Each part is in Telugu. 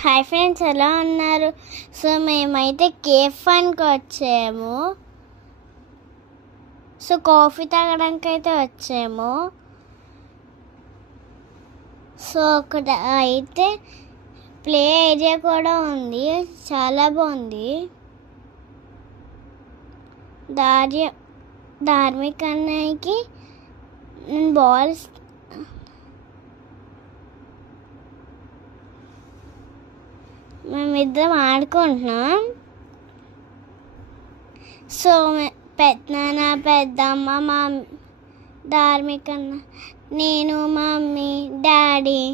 హాయ్ ఫ్రెండ్స్, ఎలా ఉన్నారు? సో మేమైతే కేఫ్ ఫన్కి వచ్చాము. సో కాఫీ తాగడానికి అయితే వచ్చాము. సో అక్కడ అయితే ప్లే ఏరియా కూడా ఉంది, చాలా బాగుంది. ధార్మిక్ అన్నయ్యకి బాల్స్ మేమిద్దరం ఆడుకుంటున్నాం. సో పెద్దనాన్న, పెద్దమ్మ, మా ధార్మిక్ అన్న, నేను, మమ్మీ, డాడీ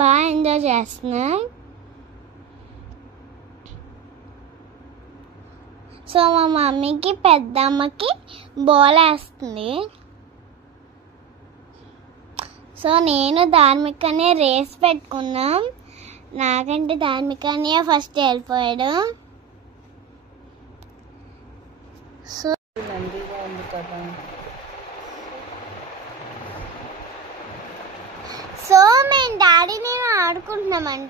బాగా ఎంజాయ్ చేస్తున్నాం. సో మా మమ్మీకి, పెద్దమ్మకి బాల్ వేస్తుంది. సో నేను ధార్మిక్ అనే రేస్ పెట్టుకున్నాం. నాకంటే ధార్మిక్ అనే ఫస్ట్ వెళ్ళిపోయాడు. సో మేము డాడీ నేను ఆడుకుంటున్నాం.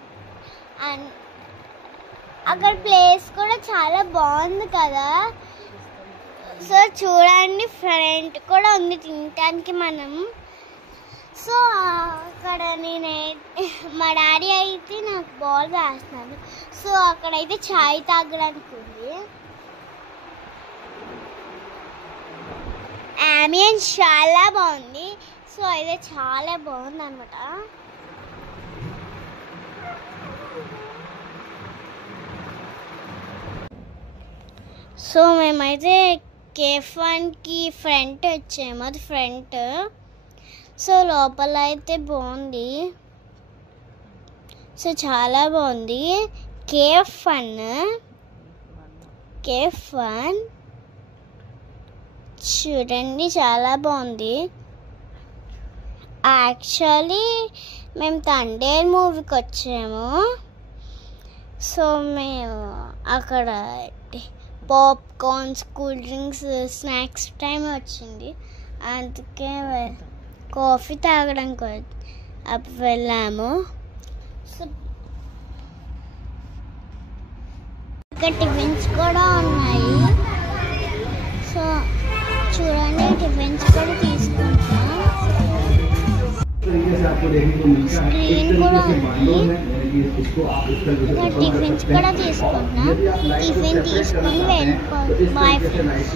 అక్కడ ప్లేస్ కూడా చాలా బాగుంది కదా. సో చూడండి, ఫ్రంట్ కూడా ఉంది తినటానికి మనం. సో అక్కడ మా డాడీ అయితే నాకు బాల్ వేస్తున్నాడు. సో అక్కడైతే చాయ్ తాగడానికి ఉంది. అంబియన్స్ చాలా బాగుంది. సో అయితే చాలా బాగుంది అనమాట. సో మేమైతే కేఫ్ వన్కి ఫ్రంట్ వచ్చాము. అది ఫ్రంట్. సో లోపల అయితే బాగుంది. సో చాలా బాగుంది. కేఫ్ ఫన్ చూడండి, చాలా బాగుంది. యాక్చువల్లీ మేము తండేల్ మూవీకి వచ్చాము. సో మేము అక్కడ popcorns, cool drinks, snacks time వచ్చింది. అందుకే కాఫీ తాగడానికి వెళ్ళాము. సో ఇక్కడ టిఫిన్స్ కూడా ఉన్నాయి. సో చూడండి, టిఫిన్స్ కూడా తీసుకుంటాం. స్క్రీన్ కూడా ఉంది. ఇక్కడ టిఫిన్స్ కూడా తీసుకుంటాం. టిఫిన్ తీసుకుని వెళ్ళిపోతాం. Bye friends.